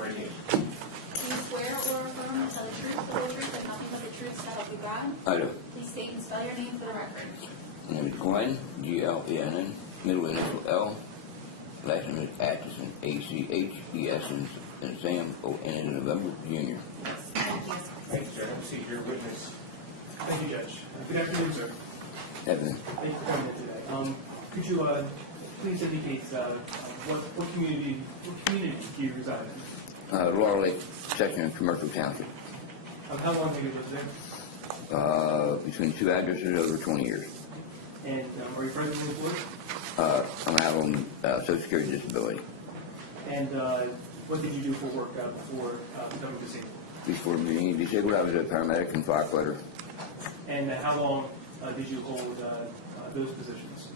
right hand. Do you swear or affirm to tell the truth, the whole truth, and nothing but the truth, so help you God? I do. Please state and spell your name for the record. My name is Glen, G-L-E-N-N, middle initial L, last name is Acheson, A-C-H-E-S-O-N, and Sam, O-N in November, Jr. Thank you. Thank you, sir. Have a seat. Your witness. Thank you, Judge. Good afternoon, sir. Evan, Thank you for coming in today. Could you please indicate what community do you reside in? Laurel Lake section of Commercial Township. How long have you lived there? Between two addresses, over 20 years. And are you presently employed? I'm out on Social Security disability. And what did you do for work before becoming disabled? Before being disabled, I was a paramedic and firefighter. And how long did you hold those positions?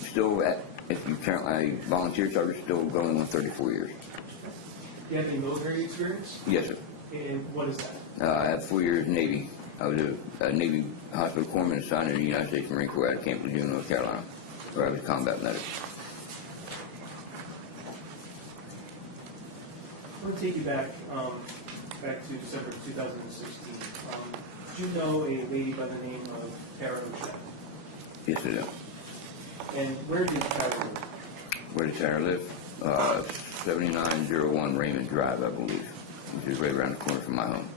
Still at, if you count my volunteer service, still going on 34 years. Do you have any military experience? Yes, sir. And what is that? I had 4 years Navy. I was a Navy hospital corpsman assigned to the United States Marine Corps out of Camp Lejeune, North Carolina, where I was a combat medic. I want to take you back to December 2016. Did you know a lady by the name of Paramedic? Yes, I do. And where did Tara live? Where did Sarah live? 7901 Raymond Drive, I believe, which is right around the corner from my home.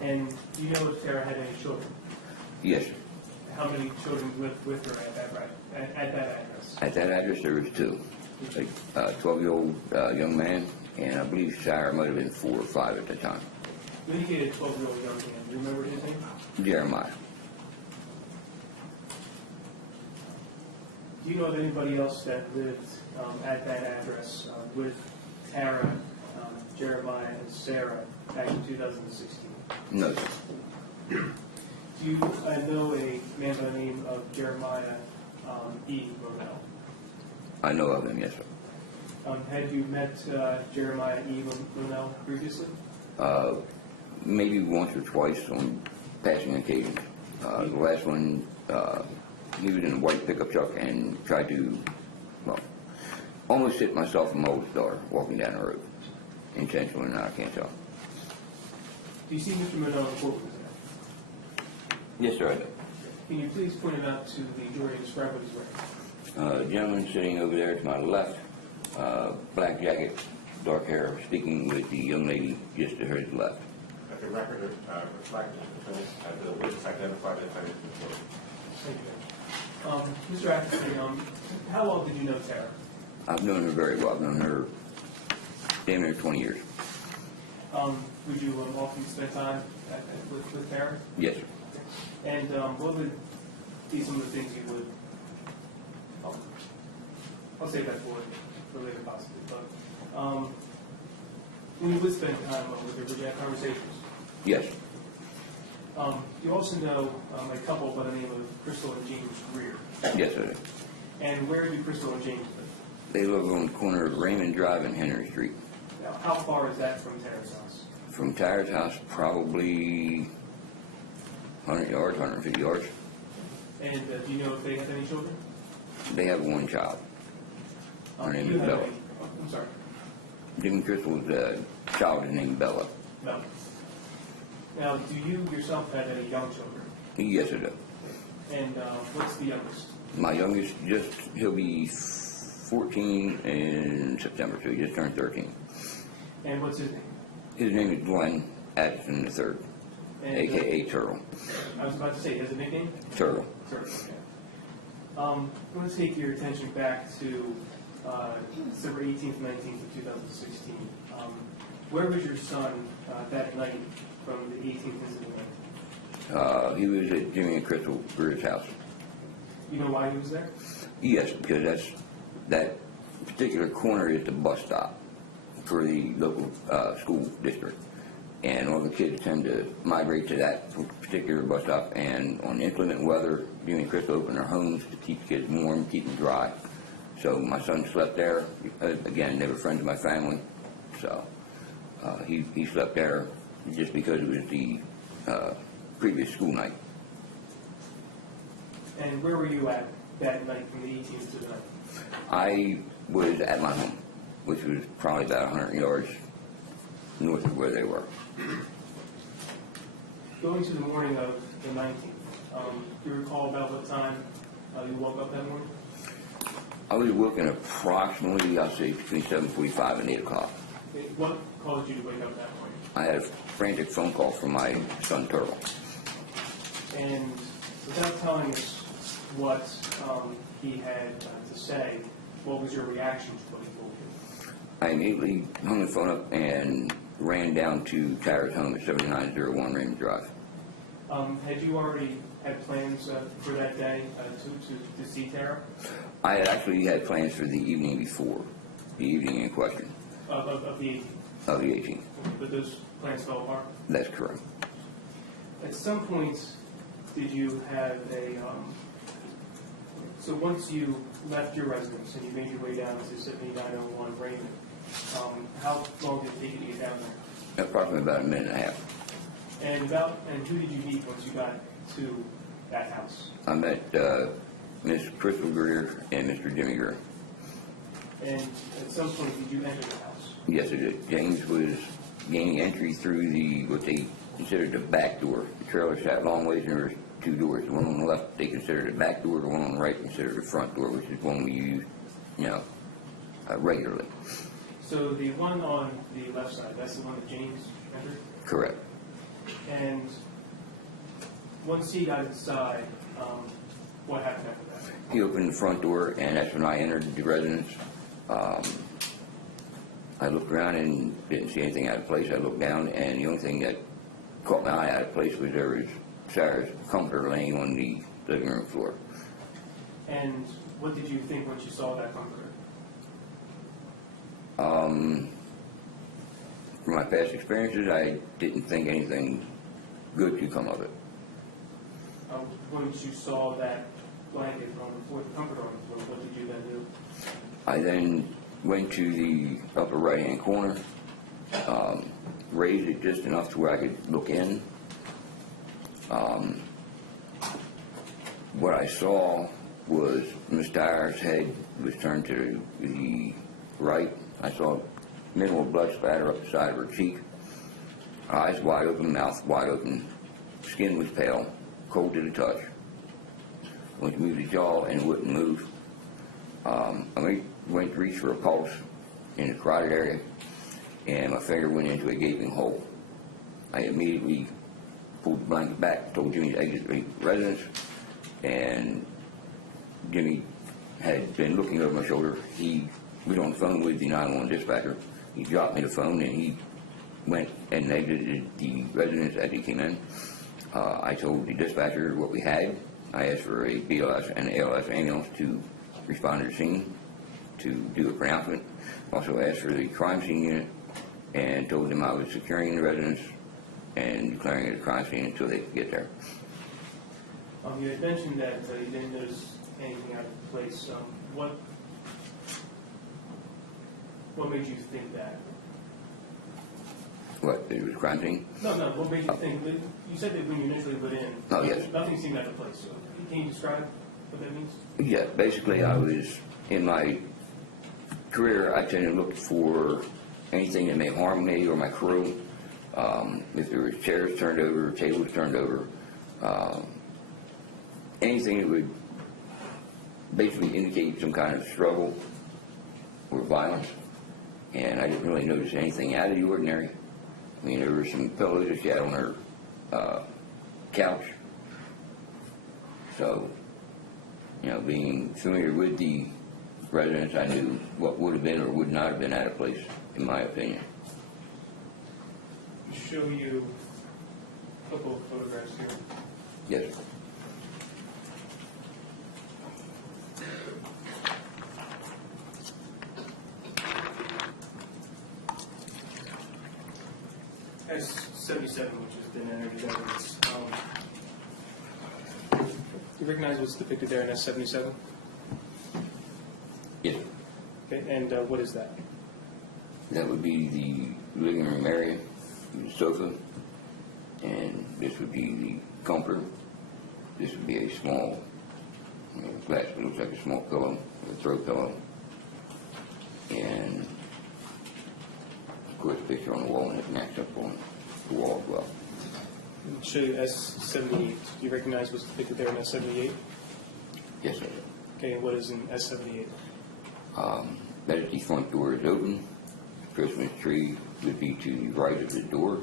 And do you know if Tara had any children? Yes. How many children lived with her at that address? At that address, there was two. A 12-year-old young man, and I believe Sarah might have been 4 or 5 at the time. You indicated a 12-year-old young man. Do you remember his name? Jeremiah. Do you know of anybody else that lived at that address with Tara, Jeremiah, and Sarah back in 2016? No, sir. Do you know a man by the name of Jeremiah E. Monell? I know of him, yes, sir. Had you met Jeremiah E. Monell previously? Maybe once or twice on passing occasions. The last one, he was in a white pickup truck and tried to, well, almost hit myself and my oldest daughter walking down the road. Intentionally or not, I can't tell. Do you see Mr. Monell in the courtroom today? Yes, sir, I do. Can you please point him out to the jury and describe what he's wearing? Gentleman sitting over there to my left, black jacket, dark hair, speaking with the young lady just to her left. Let the record reflect that the witness identified the defendant. Thank you. Mr. Acheson, how well did you know Tara? I've known her very well. I've known her damn near 20 years. Would you often spend time with Tara? Yes, sir. And what would be some of the things you would, I'll save that for later possibly, but when you would spend time with her, would you have conversations? Yes. You also know a couple by the name of Crystal and James Greer. Yes, I do. And where do Crystal and James live? They live on the corner of Raymond Drive and Henry Street. Now, how far is that from Tara's house? From Tyra's house, probably 100 yards, 150 yards. And do you know if they have any children? They have one child. Her Do name you is have Bella. any? I'm sorry. Jimmy Crystal's child is named Bella. No. Now, do you yourself have any young children? Yes, I do. And what's the youngest? My youngest, he'll be 14 in September, so he just turned 13. And what's his name? His name is Glen Acheson Det, And, a.k.a. Turtle. I was about to say, he has a nickname? Turtle. Sure, okay. I'm going to take your attention back to December 18th, 19th of 2016. Where was your son that night from the 18th into the 19th? He was at Jimmy and Crystal Greer's house. You know why he was there? Yes, because that particular corner is the bus stop for the local school district. And all the kids tend to migrate to that particular bus stop. And on inclement weather, Jimmy and Crystal open their homes to keep the kids warm, keep them dry. So my son slept there. Again, they were friends of my family. So he slept there just because it was the previous school night. And where were you at that night from the 18th to the 19th? I was at my home which was probably about 100 yards north of where they were. Going to the morning of the 19th, do you recall about what time you woke up that morning? I was working approximately, I'll say, between 7:45 and 8 o'clock. What caused you to wake up that morning? I had a frantic phone call from my son Turtle. And without telling us what he had to say, what was your reaction to what he told you? I immediately hung the phone up and ran down to Tara's home at 7901 Raymond Drive. Had you already had plans for that day to see Tara? I had actually had plans for the evening before, the evening in question, Of the 18th? of the 18th. But those plans fell apart? That's correct. At some point, did you have so once you left your residence and you made your way down to 7901 Raymond, how long did it take you to get down there? Approximately about a minute and a half. And who did you meet once you got to that house? I met Miss Crystal Greer and Mr. Jimmy Greer. And at some point, did you enter the house? Yes, it did. James was gaining entry through what they considered the back door. The trailer sat long ways, and there were two doors. The one on the left they considered the back door. The one on the right considered the front door, which is one we use, regularly. So the one on the left side, that's the one that James entered? Correct. And once he got inside, what happened after that? He opened the front door, and that's when I entered the residence. I looked around and didn't see anything out of place. I looked down, and the only thing that caught my eye out of place was there was Sarah's comforter laying on the living room floor. And what did you think once you saw that comforter? From my past experiences, I didn't think anything good could come of it. Once you saw that blanket on the floor, the comforter on the floor, what did you then do? I then went to the upper right-hand corner, raised it just enough to where I could look in. What I saw was Miss Dyer's head was turned to the right. I saw minimal blood spatter up the side of her cheek. Eyes wide open, mouth wide open. Skin was pale, cold to the touch. Went to move the jaw and it wouldn't move. I went to reach for a pulse in the carotid area, and my finger went into a gaping hole. I immediately pulled the blanket back, told Jimmy to exit the residence, and Jimmy had been looking over my shoulder. He was on the phone with the 911 dispatcher. He dropped me the phone, and he went and exited the residence as he came in. I told the dispatcher what we had. I asked for a BLS and ALS ambulance to respond to the scene to do a pronouncement. Also asked for the crime scene unit and told them I was securing the residence and declaring it a crime scene until they could get there. You had mentioned that you didn't notice anything out of place. What made you think that? What, it was a crime scene? No. What made you think? You said that when you initially went in, Oh, yes. nothing seemed out of place. So can you describe what that means? Yeah, basically I was, in my career, I tend to look for anything that may harm me or my crew. If there was chairs turned over, tables turned over, anything that would basically indicate some kind of struggle or violence. And I didn't really notice anything out of the ordinary. I mean, there were some pillows that she had on her couch. So, being familiar with the residence, I knew what would have been or would not have been out of place, in my opinion. I'll show you a couple of photographs here. Yes. That's 77, which has been entered in evidence. Do you recognize what's depicted there in S77? Yes. Okay, and what is that? That would be the living room area, the sofa, and this would be the comforter. This would be a small, glass, it looks like a small pillow, a throw pillow. And of course, picture on the wall, and it matched up on the wall as well. I'll show you S78. Do you recognize what's depicted there in S78? Yes, I did. Okay, and what is in S78? That is the front door is open. The Christmas tree would be to the right of the door.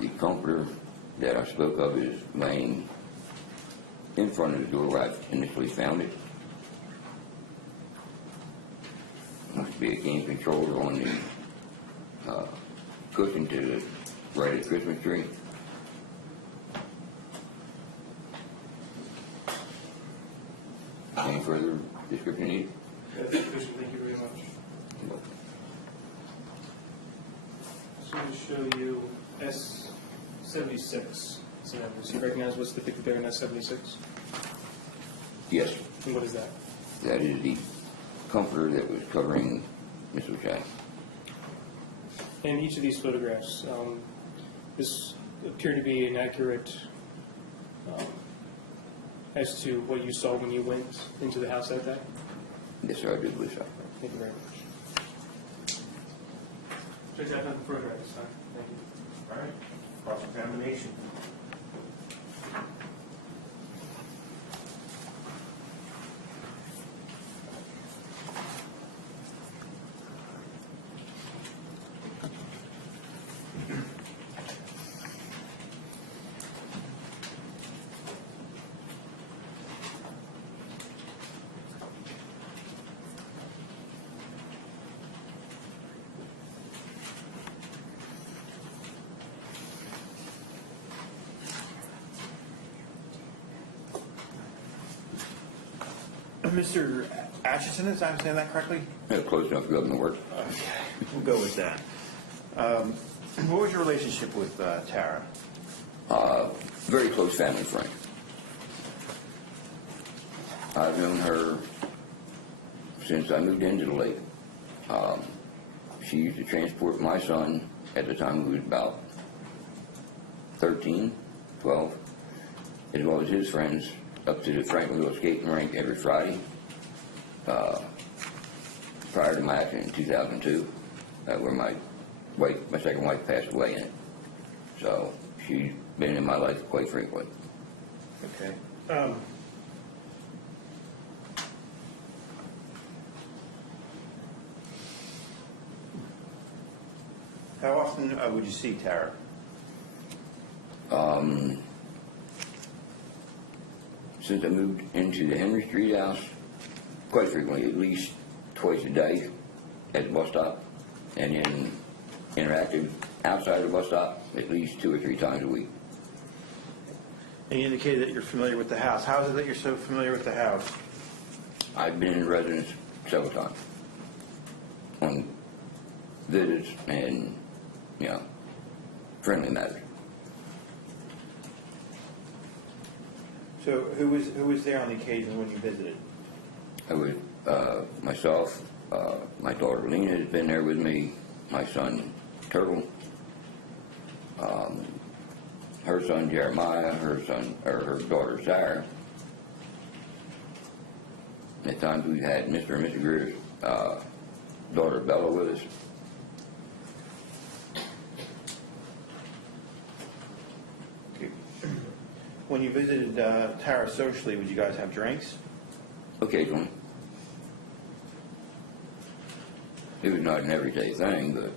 The comforter that I spoke of is laying in front of the door where I initially found it. Must be a game controller on the cushion to the right of the Christmas tree. Any further description needed? That's sufficient. Thank you very much. So I'm going to show you S76. So do you recognize what's depicted there in S76? Yes, And what is that? that is the comforter that was covering Miss O'Shea. In each of these photographs, this appeared to be inaccurate as to what you saw when you went into the house that day? Yes, sir, I do believe so. Thank you very much. Judge, I have nothing further at this time. Thank you. All right, cross-examination. Mr. Acheson, is I understand that correctly? Close enough for government work. We'll go with that. What was your relationship with Tara? Very close family friend. I've known her since I moved into the lake. She used to transport my son at the time he was about 13, 12, as well as his friends up to the Franklinville skating rink every Friday. Prior to my accident in 2002, where my second wife passed away in it. So she's been in my life quite frequently. Okay. How often would you see Tara? Since I moved into the Henry Street house, quite frequently, at least twice a day at the bus stop, and then interacted outside the bus stop at least 2 or 3 times a week. And you indicated that you're familiar with the house. How is it that you're so familiar with the house? I've been in residence several times on visits and, friendly matters. So who was there on the occasion when you visited? I was myself, my daughter Lena has been there with me, my son Turtle, her son Jeremiah, her daughter Sarah. At times we had Mr. and Mrs. Greer's daughter Bella with us. When you visited Tara socially, would you guys have drinks? Occasionally. It was not an everyday thing, but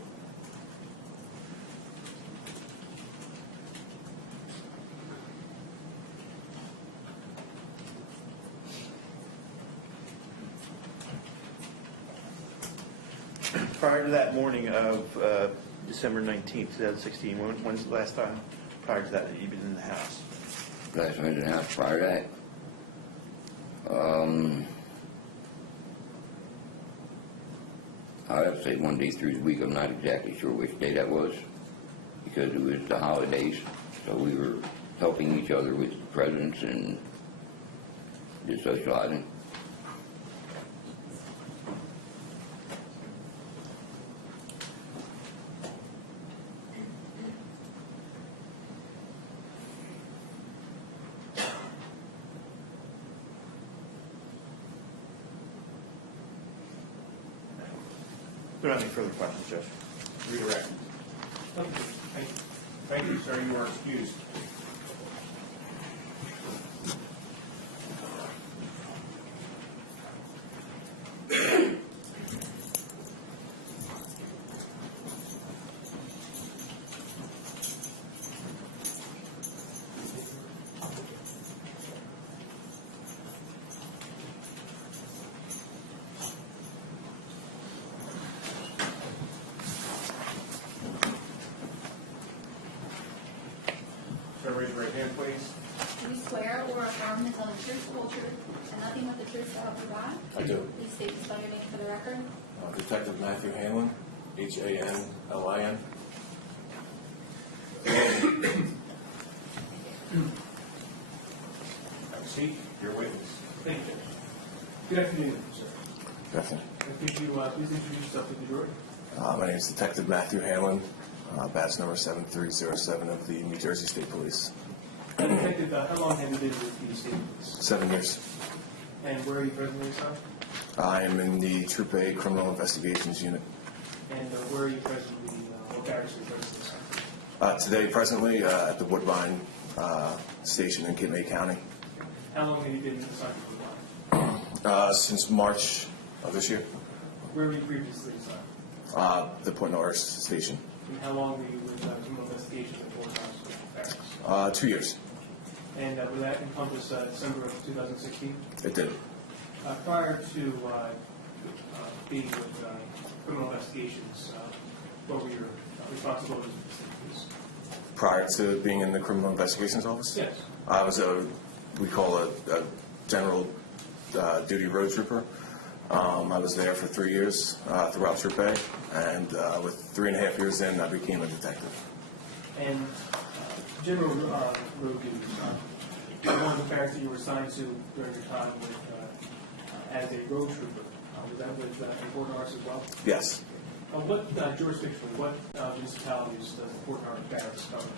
Prior to that morning of December 19th, 2016, when's the last time prior to that you've been in the house? last time I was in the house prior to that, I'd have to say one day through the week. I'm not exactly sure which day that was because it was the holidays, so we were helping each other with presents and just socializing. There are any further questions, Judge? Redirect. Thank you. Thank you, sir. You are excused. Sir, raise your right hand, please. Do you swear or affirm to tell the truth, the whole truth, and nothing but the truth so help you God? I do. Please state and spell your name for the record. Detective Matthew Hanlin, Hanlin. Have a seat. Your witness. Thank you, Judge. Good afternoon, sir. Good afternoon. Could you please introduce yourself to the jury? My name is Detective Matthew Hanlin, badge number 7307 of the New Jersey State Police. Detective, how long have you been with the state police? 7 years. And where are you presently assigned? I am in the Troop A Criminal Investigations Unit. And where are you presently, what barracks are you presently assigned? Today, presently, at the Woodbine Station in Kidney County. How long have you been assigned to Woodbine? Since March of this year, Where were you previously assigned? the Port Norris Station. And how long were you with criminal investigations at Fort Knox barracks? 2 years. And would that encompass December of 2016? It did. Prior to being with criminal investigations, what were your responsibilities with the state police? Prior to being in the Criminal Investigations Office? Yes. I was we call a general duty road trooper. I was there for 3 years throughout Troop A, and with 3.5 years in, I became a detective. And general road duties, one of the barracks that you were assigned to during your time with, as a road trooper, was that with Fort Norris as well? Yes. What jurisdictionally, what municipalities does the Fort Norris barracks cover?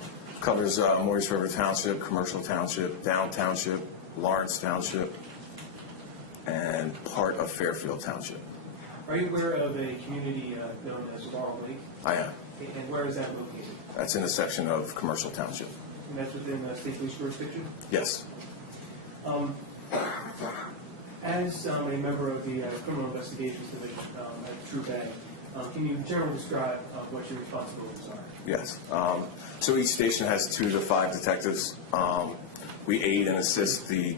Covers Maurice River Township, Commercial Township, Down Township, Lawrence Township, and part of Fairfield Township. Are you aware of a community known as Laurel Lake? I am. And where is that located? That's in a section of Commercial Township. And that's within the state police jurisdiction? Yes. As a member of the Criminal Investigations Division at Troop A, can you generally describe what your responsibilities are? Yes. So each station has 2 to 5 detectives. We aid and assist the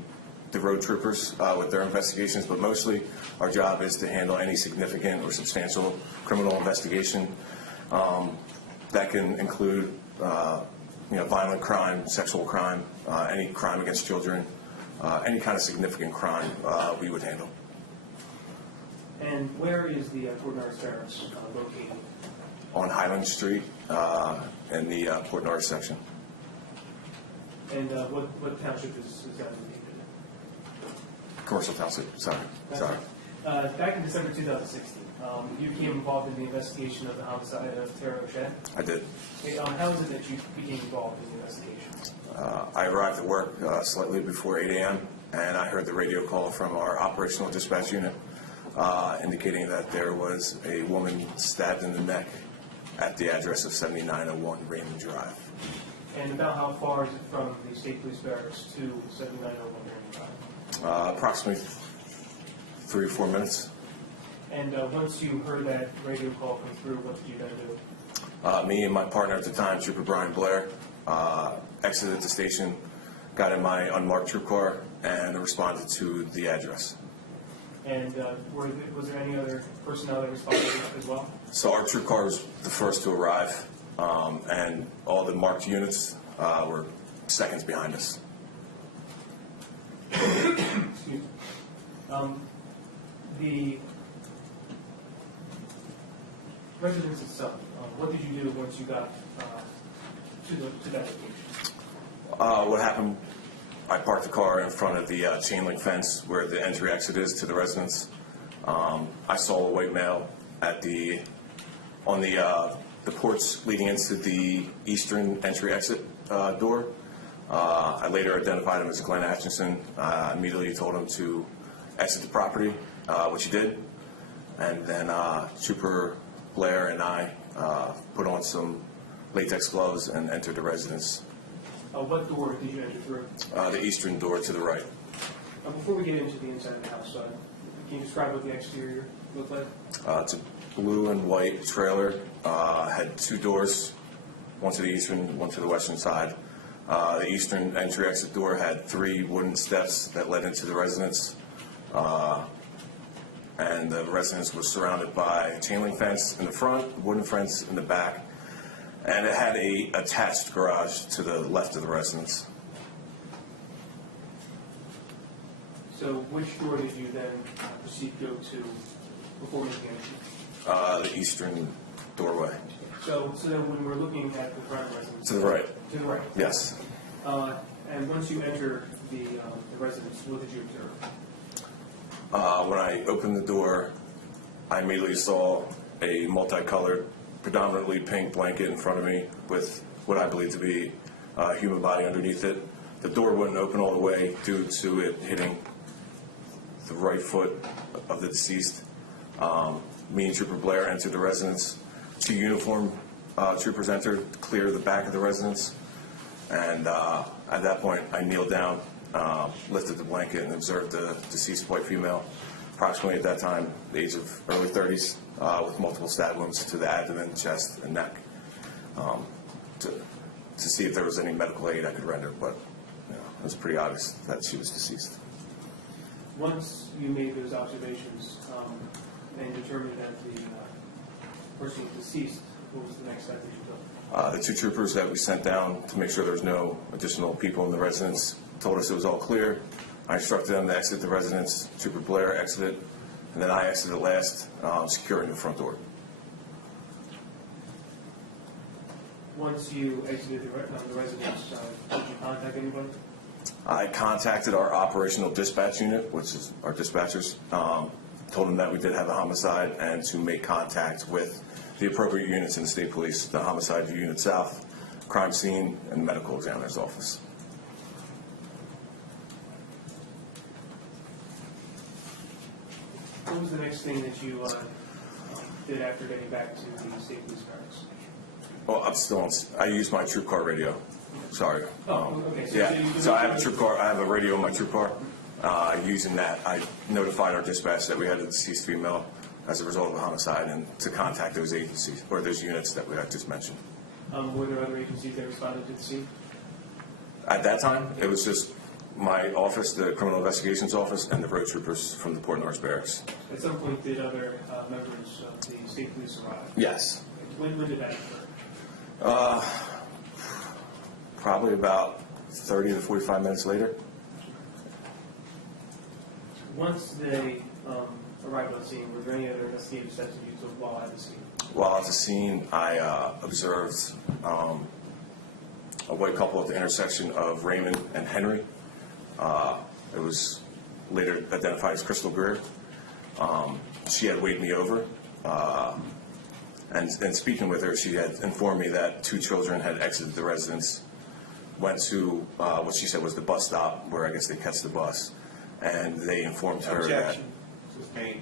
road troopers with their investigations, but mostly our job is to handle any significant or substantial criminal investigation. That can include violent crime, sexual crime, any crime against children, any kind of significant crime we would handle. And where is the Fort Norris barracks located? On Highland Street in the Port Norris section. And what township is that located in? Commercial Township, sorry. Back in December 2016, you became involved in the investigation of the homicide of Tara O'Shea. I did. Okay, how is it that you became involved in the investigation? I arrived at work slightly before 8 a.m., and I heard the radio call from our operational dispatch unit indicating that there was a woman stabbed in the neck at the address of 7901 Raymond Drive. And about how far is it from the state police barracks to 7901 Raymond Drive? Approximately 3 or 4 minutes. And once you heard that radio call come through, what did you then do? Me and my partner at the time, Trooper Brian Blair, exited the station, got in my unmarked troop car, and responded to the address. And was there any other personnel that responded as well? So our troop car was the first to arrive, and all the marked units were seconds behind us. Excuse me. The residence itself, what did you do once you got to that location? What happened, I parked the car in front of the chain link fence where the entry exit is to the residence. I saw a white male on the ports leading into the eastern entry exit door. I later identified him as Glen Acheson. I immediately told him to exit the property, which he did. And then Trooper Blair and I put on some latex gloves and entered the residence. What door did you enter through? The eastern door to the right. Before we get into the inside of the house, can you describe what the exterior looked like? It's a blue and white trailer. Had two doors, one to the eastern, one to the western side. The eastern entry-exit door had 3 wooden steps that led into the residence. And the residence was surrounded by a chain link fence in the front, wooden fence in the back, and it had a attached garage to the left of the residence. So which door did you then proceed to go to before making entry? The eastern doorway. So then when we're looking at the front residence? To the right. To the right. Yes. And once you enter the residence, what did you observe? When I opened the door, I immediately saw a multicolored, predominantly pink blanket in front of me with what I believe to be a human body underneath it. The door wouldn't open all the way due to it hitting the right foot of the deceased. Me and Trooper Blair entered the residence. 2 uniformed troopers entered to clear the back of the residence. And at that point, I kneeled down, lifted the blanket, and observed the deceased white female, approximately at that time, the age of early 30s, with multiple stab wounds to the abdomen, chest, and neck, to see if there was any medical aid I could render. But it was pretty obvious that she was deceased. Once you made those observations and determined that the person was deceased, what was the next step that you took? The 2 troopers that we sent down to make sure there was no additional people in the residence told us it was all clear. I instructed them to exit the residence. Trooper Blair exited, and then I exited last, securing the front door. Once you exited the residence, did you contact anybody? I contacted our operational dispatch unit, which is our dispatchers, told them that we did have a homicide and to make contact with the appropriate units in the state police, the homicide unit south, crime scene, and medical examiner's office. What was the next thing that you did after getting back to the state police barracks? Well, I'm still on, I use my troop car radio. Sorry. Okay. So I have a troop car. I have a radio in my troop car. Using that, I notified our dispatch that we had a deceased female as a result of a homicide, and to contact those agencies or those units that I just mentioned. Were there other agencies that responded to the scene? At that time, it was just my office, the Criminal Investigations Office, and the road troopers from the Port Norris Barracks. At some point, did other members of the state police arrive? Yes. When did that occur? Probably about 30 to 45 minutes later. Once they arrived on scene, were there any other investigative steps that you took while at the scene? While at the scene, I observed a white couple at the intersection of Raymond and Henry. It was later identified as Crystal Greer. She had waved me over, and speaking with her, she had informed me that 2 children had exited the residence, went to what she said was the bus stop, where I guess they catch the bus, and they informed her that... Objection. This was made.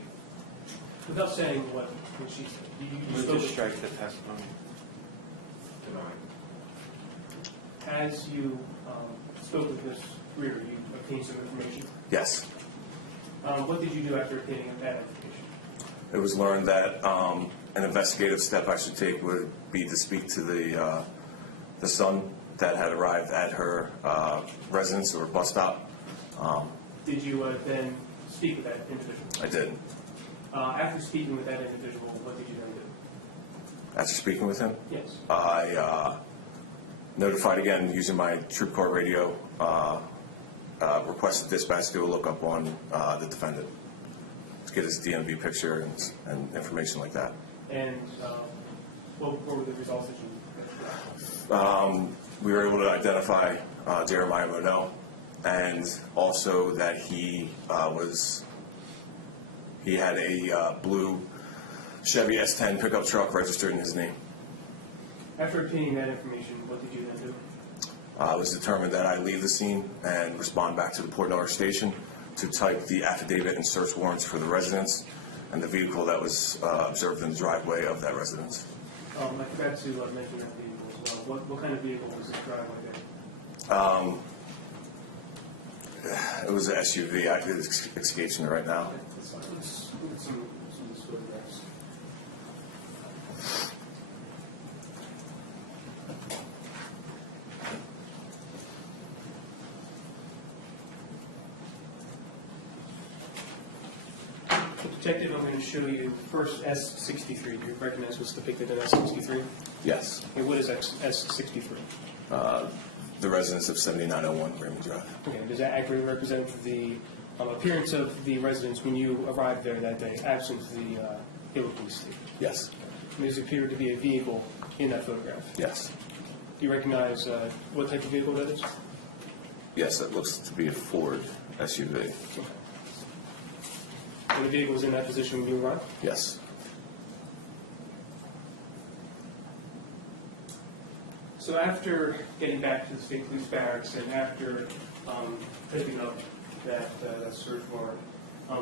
Without saying what she said, you Move spoke to strike the testimony. as you spoke with Ms. Greer, you obtained some information. Yes. What did you do after obtaining that information? It was learned that an investigative step I should take would be to speak to the son that had arrived at her residence or bus stop. Did you then speak with that individual? I did. After speaking with that individual, what did you then do? After speaking with him, Yes. I notified again using my troop car radio, requested dispatch to do a lookup on the defendant to get his DMV picture and information like that. And what were the results that you We were able to identify Jeremiah Monell, and also that he had a blue Chevy S10 pickup truck registered in his name. After obtaining that information, what did you then do? It was determined that I leave the scene and respond back to the Port Norris station to type the affidavit and search warrants for the residence, and the vehicle that was observed in the driveway of that residence. I forgot to mention that vehicle as well. What kind of vehicle was this driveway there? It was an SUV. It escapes me right now. Let's look at some of the photographs. Detective, I'm going to show you first S63. Do you recognize what's depicted in S63? Yes. Okay, what is S63? The residence of 7901 Raymond Drive. Okay, does that accurately represent the appearance of the residence when you arrived there that day, absent the Hayward Police Station? Yes. There appeared to be a vehicle in that photograph. Yes. Do you recognize what type of vehicle that is? Yes, that looks to be a Ford SUV. Okay. And the vehicle was in that position when you arrived? Yes. So after getting back to the State Police Barracks and after picking up that search warrant,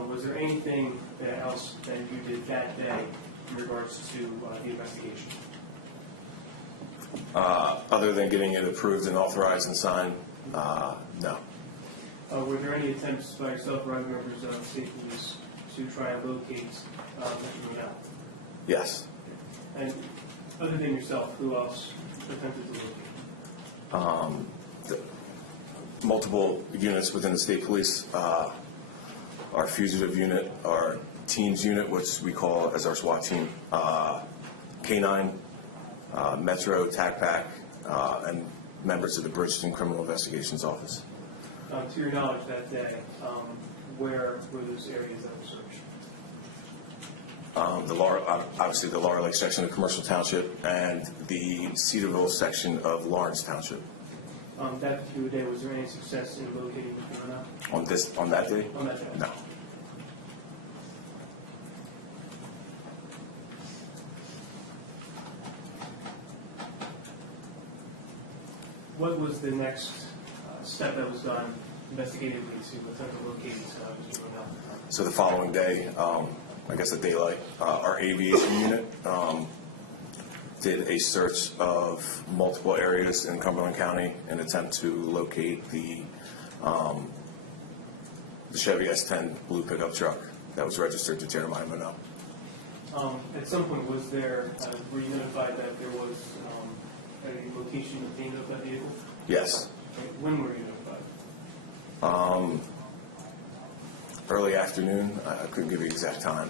was there anything else that you did that day in regards to the investigation? Other than getting it approved and authorized and signed, no. Were there any attempts by yourself or other members of the State Police to try and locate Mr. Monell? Yes. And other than yourself, who else attempted to locate? Multiple units within the state police, our fugitive unit, our teams unit, which we call as our SWAT team, K9, Metro, TACPAC, and members of the Bridgeton Criminal Investigations Office. To your knowledge that day, where were those areas that were searched? Obviously the Laurel Lake section of Commercial Township and the Cedarville section of Lawrence Township. That particular day, was there any success in locating Mr. Monell? On that day? On that day? No. What was the next step that was done investigatively to attempt to locate Mr. Monell? So the following day, I guess at daylight, our aviation unit did a search of multiple areas in Cumberland County in an attempt to locate the Chevy S10 blue pickup truck that was registered to Jeremiah Monell. At some point, were you notified that there was a location obtained of that vehicle? Yes. When were you notified? Early afternoon. I couldn't give you the exact time.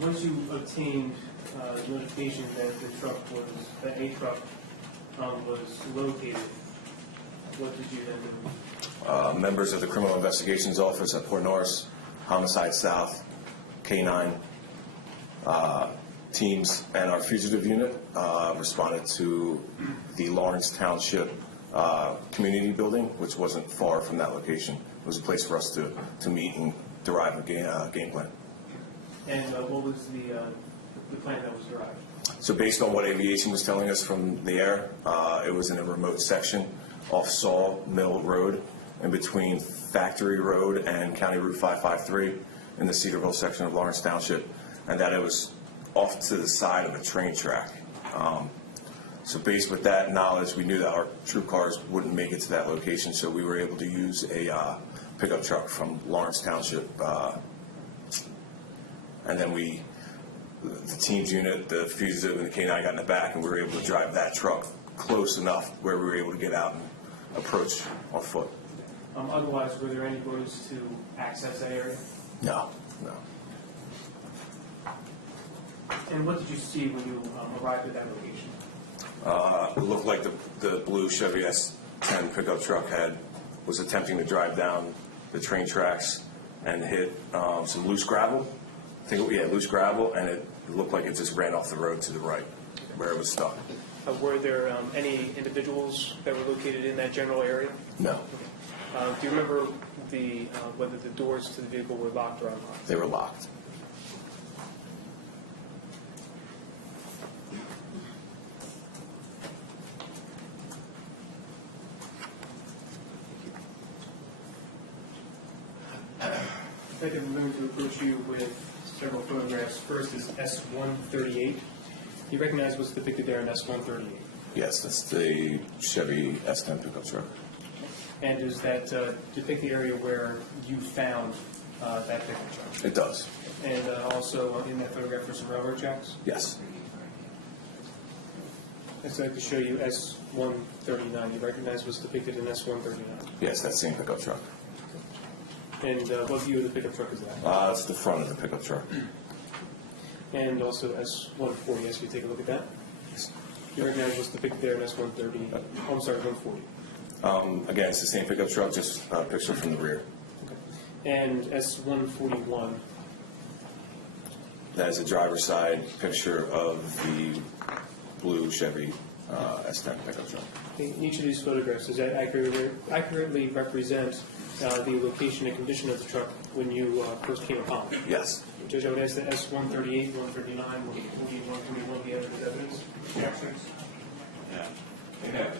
Once you obtained notification that a truck was located, what did you then do? Members of the Criminal Investigations Office at Port Norris, Homicide South, K9 teams, and our fugitive unit responded to the Lawrence Township community building, which wasn't far from that location. It was a place for us to meet and derive a game plan. And what was the plan that was derived? So based on what aviation was telling us from the air, it was in a remote section off Saw Mill Road in between Factory Road and County Route 553 in the Cedarville section of Lawrence Township, and that it was off to the side of a train track. So based with that knowledge, we knew that our troop cars wouldn't make it to that location, so we were able to use a pickup truck from Lawrence Township. And then the teams unit, the fugitive, and the K9 got in the back, and we were able to drive that truck close enough where we were able to get out and approach on foot. Otherwise, were there any roads to access that area? No. And what did you see when you arrived at that location? It looked like the blue Chevy S10 pickup truck was attempting to drive down the train tracks and hit some loose gravel. Loose gravel, and it looked like it just ran off the road to the right, where it was stuck. Were there any individuals that were located in that general area? No, Do you remember whether the doors to the vehicle were locked or unlocked? they were locked. Detective, I'm going to approach you with several photographs. First is S138. You recognize what's depicted there in S138? Yes, that's the Chevy S10 pickup truck. And does that depict the area where you found that pickup truck? It does. And also in that photograph are some railroad tracks? Yes. I'd like to show you S139. You recognize what's depicted in S139? Yes, that same pickup truck. And what view of the pickup truck is that? It's the front of the pickup truck. And also S140. Ask you to take a look at that. You recognize what's depicted there in S130? Oh, I'm sorry, 140. Again, it's the same pickup truck, just a picture from the rear. Okay. And S141. That is a driver's side picture of the blue Chevy S10 pickup truck. In each of these photographs, does that accurately represent the location and condition of the truck when you first came upon it? Yes. Judge, I would ask that S138, 139, 140, 141 be entered as evidence. Objections? Yeah. Yeah.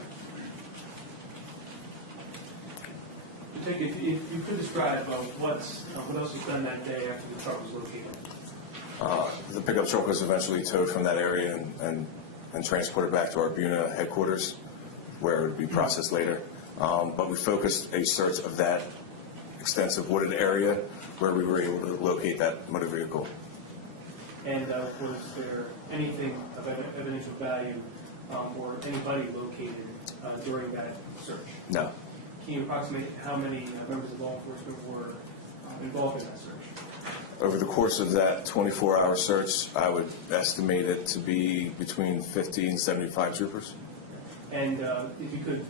If you could describe what else was done that day after the truck was located. The pickup truck was eventually towed from that area and transported back to our Buna headquarters, where it would be processed later. But we focused a search of that extensive wooded area where we were able to locate that motor vehicle. And was there anything of evidential value or anybody located during that search? No. Can you approximate how many members of law enforcement were involved in that search? Over the course of that 24-hour search, I would estimate it to be between 50 and 75 troopers. And if you could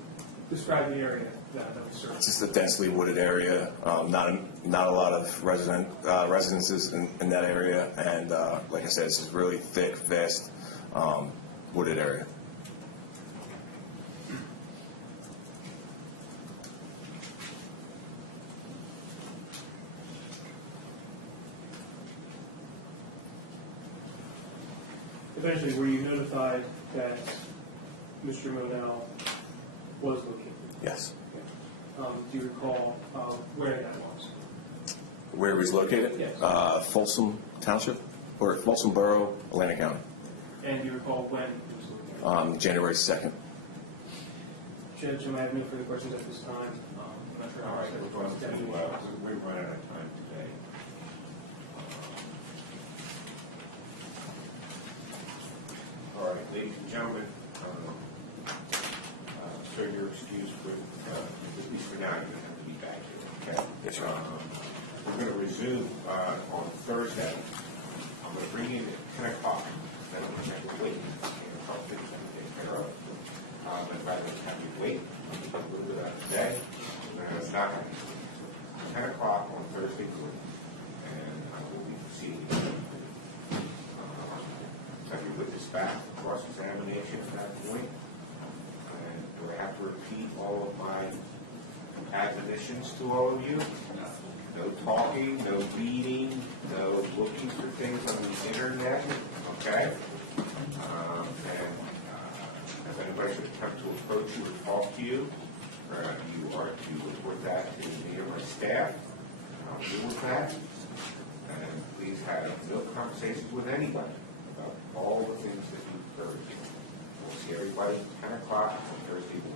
describe the area that was searched. It's just a densely wooded area, not a lot of residences in that area, and like I said, it's just really thick, vast, wooded area. Eventually, were you notified that Mr. Monell was located? Yes. Do you recall where that was? Where he was located? Yes. Folsom Township, or Folsom Borough, Atlantic County. And do you recall when he was located? January 2nd. Judge, I have no further questions at this time. I'm not sure how All right, I we're going to, we're running out of time today. All right, ladies and gentlemen, sir, you're excused for, at least for now, you're going to have to be back here, okay? Yes, Your Honor. We're going to resume on Thursday. I'm going to bring in at 10 o'clock. Then I'm going to have to wait. I'll finish everything care of. But rather than have you wait, I'm going to do a little bit of that today. It's not going to 10 o'clock on Thursday morning. And I will be proceeding. Have your witness back, cross-examination at that point. And do I have to repeat all of my admonitions to all of you? No talking, no reading, no looking for things on the internet, okay? If anybody should attempt to approach you or talk to you, you are to report that to me or my staff. I'll deal with that. And please have no conversations with anybody about all the things that you've heard. We'll see everybody at 10 o'clock on Thursday morning.